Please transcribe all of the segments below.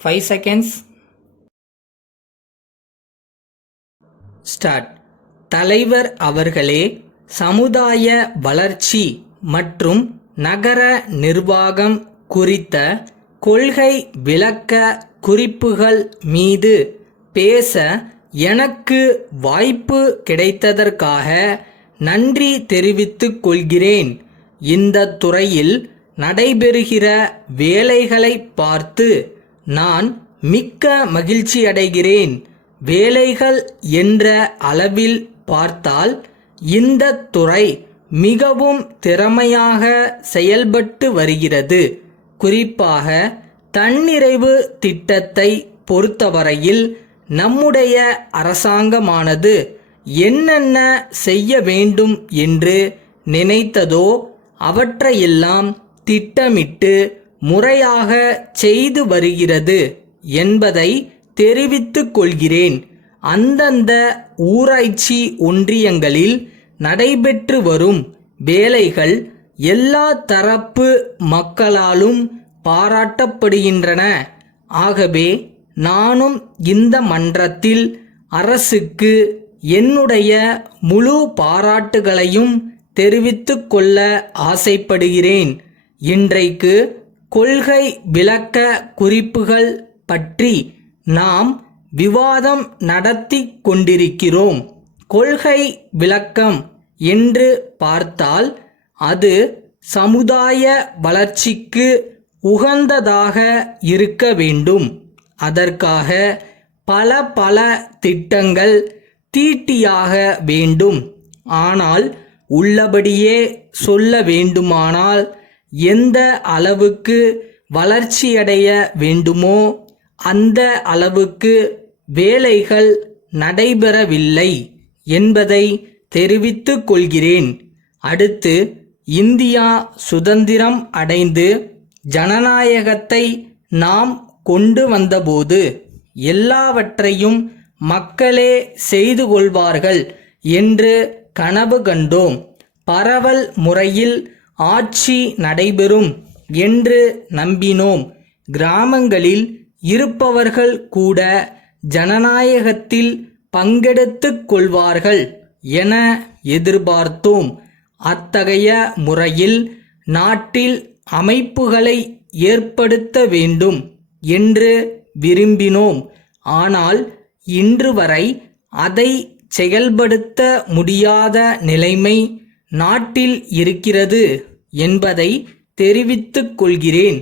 5 seconds. Start. தலைவர் அவர்களே, சமுதாய வளர்ச்சி மற்றும் நகர நிர்வாகம் குறித்த கொள்கை விளக்க குறிப்புகள் மீது பேச எனக்கு வாய்ப்பு கிடைத்ததற்காக நன்றி தெரிவித்துக் கொள்கிறேன். இந்த துறையில் நடைபெறுகிற வேலைகளை பார்த்து நான் மிக்க மகிழ்ச்சியடைகிறேன். வேலைகள் என்ற அளவில் பார்த்தால் இந்த துறை மிகவும் திறமையாக செயல்பட்டு வருகிறது. குறிப்பாக தன்னிறைவு திட்டத்தை பொறுத்தவரையில் நம்முடைய அரசாங்கமானது என்னென்ன செய்ய வேண்டும் என்று நினைத்ததோ அவற்றையெல்லாம் திட்டமிட்டு முறையாக செய்து வருகிறது என்பதை தெரிவித்துக் கொள்கிறேன். அந்தந்த ஊராட்சி ஒன்றியங்களில் நடைபெற்று வரும் வேலைகள் எல்லா தரப்பு மக்களாலும் பாராட்டப்படுகின்றன. ஆகவே நானும் இந்த மன்றத்தில் அரசுக்கு என்னுடைய முழு பாராட்டுகளையும் தெரிவித்துக் கொள்ள ஆசைப்படுகிறேன். இன்றைக்கு கொள்கை விளக்க குறிப்புகள் பற்றி நாம் விவாதம் நடத்தி கொண்டிருக்கிறோம். கொள்கை விளக்கம் என்று பார்த்தால் அது சமுதாய வளர்ச்சிக்கு உகந்ததாக இருக்க வேண்டும். அதற்காக பல திட்டங்கள் தீட்டியாக வேண்டும். ஆனால் உள்ளபடியே சொல்ல வேண்டுமானால் எந்த அளவுக்கு வளர்ச்சியடைய வேண்டுமோ அந்த அளவுக்கு வேலைகள் நடைபெறவில்லை என்பதை தெரிவித்துக் கொள்கிறேன். அடுத்து, இந்தியா சுதந்திரம் அடைந்து ஜனநாயகத்தை நாம் கொண்டு வந்தபோது எல்லாவற்றையும் மக்களே செய்து கொள்வார்கள் என்று கனவு கண்டோம். பரவல் முறையில் ஆட்சி நடைபெறும் என்று நம்பினோம். கிராமங்களில் இருப்பவர்கள் கூட ஜனநாயகத்தில் பங்கெடுத்துக் கொள்வார்கள் என எதிர்பார்த்தோம். அத்தகைய முறையில் நாட்டில் அமைப்புகளை ஏற்படுத்த வேண்டும் என்று விரும்பினோம். ஆனால் இன்று வரை அதை செயல்படுத்த முடியாத நிலைமை நாட்டில் இருக்கிறது என்பதை தெரிவித்துக் கொள்கிறேன்.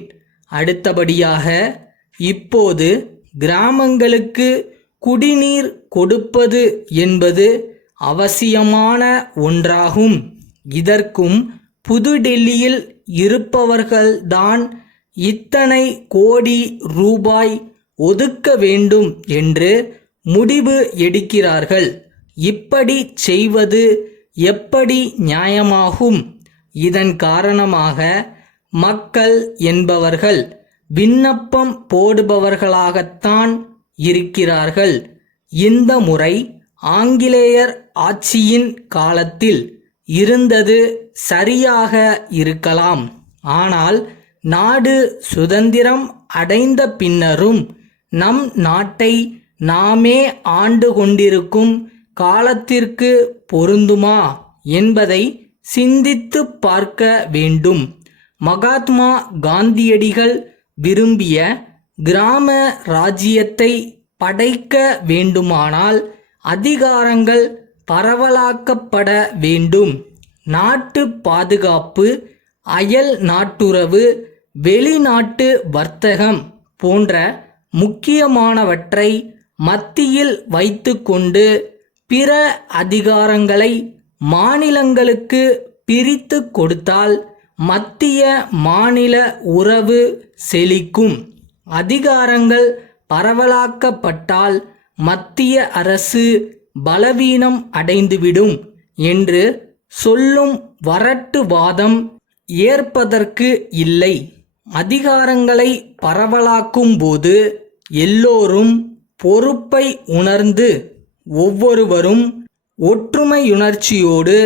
அடுத்தபடியாக, இப்போது கிராமங்களுக்கு குடிநீர் கொடுப்பது என்பது அவசியமான ஒன்றாகும். இதற்கும் புதுடெல்லியில் இருப்பவர்கள்தான் இத்தனை கோடி ரூபாய் ஒதுக்க வேண்டும் என்று முடிவு எடுக்கிறார்கள். இப்படி செய்வது எப்படி நியாயமாகும்? இதன் காரணமாக மக்கள் என்பவர்கள் விண்ணப்பம் போடுபவர்களாகத்தான் இருக்கிறார்கள். இந்த முறை ஆங்கிலேயர் ஆட்சியின் காலத்தில் இருந்தது சரியாக இருக்கலாம். ஆனால் நாடு சுதந்திரம் அடைந்த பின்னரும் நம் நாட்டை நாமே ஆண்டு கொண்டிருக்கும் காலத்திற்கு பொருந்துமா என்பதை சிந்தித்து பார்க்க வேண்டும். மகாத்மா காந்தியடிகள் விரும்பிய கிராம ராஜ்யத்தை படைக்க வேண்டுமானால் அதிகாரங்கள் பரவலாக்கப்பட வேண்டும். நாட்டு பாதுகாப்பு, அயல் நாட்டுறவு, வெளிநாட்டு வர்த்தகம் போன்ற முக்கியமானவற்றை மத்தியில் வைத்துக்கொண்டு பிற அதிகாரங்களை மாநிலங்களுக்கு பிரித்து கொடுத்தால் மத்திய மாநில உறவு செழிக்கும். அதிகாரங்கள் பரவலாக்கப்பட்டால் மத்திய அரசு பலவீனம் அடைந்துவிடும் என்று சொல்லும் வரட்டுவாதம் ஏற்பதற்கு இல்லை. அதிகாரங்களை பரவலாக்கும் போது எல்லோரும் பொறுப்பை உணர்ந்து ஒவ்வொருவரும் ஒற்றுமையுணர்ச்சியோடு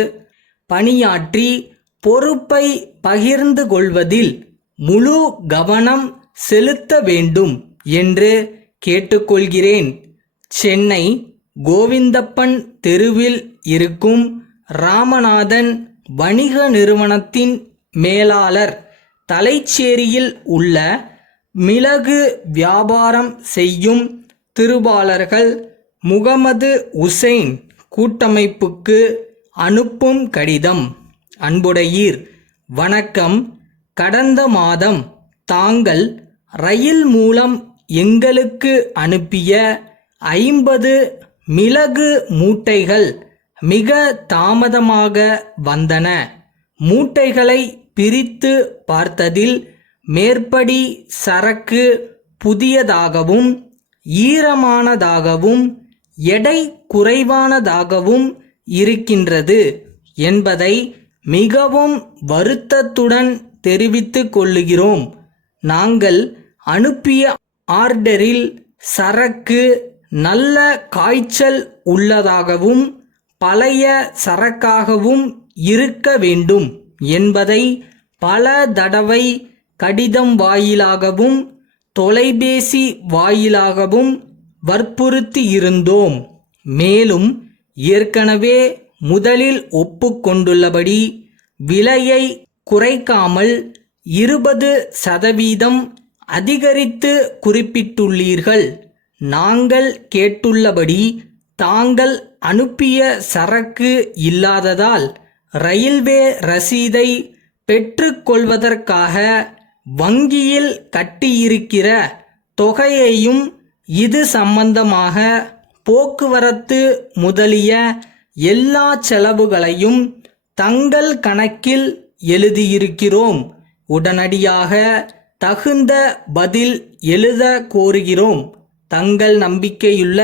பணியாற்றி பொறுப்பை பகிர்ந்து கொள்வதில் முழு கவனம் செலுத்த வேண்டும் என்று கேட்டுக்கொள்கிறேன். சென்னை கோவிந்தப்பன் தெருவில் இருக்கும் ராமநாதன் வணிக நிறுவனத்தின் மேலாளர். தலைச்சேரியில் உள்ள மிளகு வியாபாரம் செய்யும் திருபாளர்கள் முகமது உசைன் கூட்டமைப்புக்கு அனுப்பும் கடிதம். அன்புடையீர், வணக்கம். கடந்த மாதம் தாங்கள் ரயில் மூலம் எங்களுக்கு அனுப்பிய 50 மிளகு மூட்டைகள் மிக தாமதமாக வந்தன. மூட்டைகளை பிரித்து பார்த்ததில் மேற்படி சரக்கு புதியதாகவும் ஈரமானதாகவும் எடை குறைவானதாகவும் இருக்கின்றது என்பதை மிகவும் வருத்தத்துடன் தெரிவித்துக் கொள்ளுகிறோம். நாங்கள் அனுப்பிய ஆர்டரில் சரக்கு நல்ல காய்ச்சல் உள்ளதாகவும் பழைய சரக்காகவும் இருக்க வேண்டும் என்பதை பல தடவை கடிதம் வாயிலாகவும் தொலைபேசி வாயிலாகவும் வற்புறுத்தியிருந்தோம். மேலும் ஏற்கனவே முதலில் ஒப்புக்கொண்டுள்ளபடி விலையை குறைக்காமல் 20% அதிகரித்து குறிப்பிட்டுள்ளீர்கள். நாங்கள் கேட்டுள்ளபடி தாங்கள் அனுப்பிய சரக்கு இல்லாததால் ரயில்வே ரசீதை பெற்றுக்கொள்வதற்காக வங்கியில் கட்டியிருக்கிற தொகையையும் இது சம்பந்தமாக போக்குவரத்து முதலிய எல்லா செலவுகளையும் தங்கள் கணக்கில் எழுதியிருக்கிறோம். உடனடியாக தகுந்த பதில் எழுத கோருகிறோம். தங்கள் நம்பிக்கையுள்ள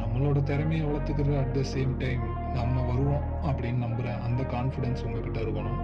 நம்மளோட திறமையை வளர்த்துக்கிற அட் த சேம் டைம் நம்ம வருவோம் அப்படின்னு நம்புகிறேன். அந்த கான்ஃபிடென்ஸ் உங்ககிட்ட இருக்கணும்.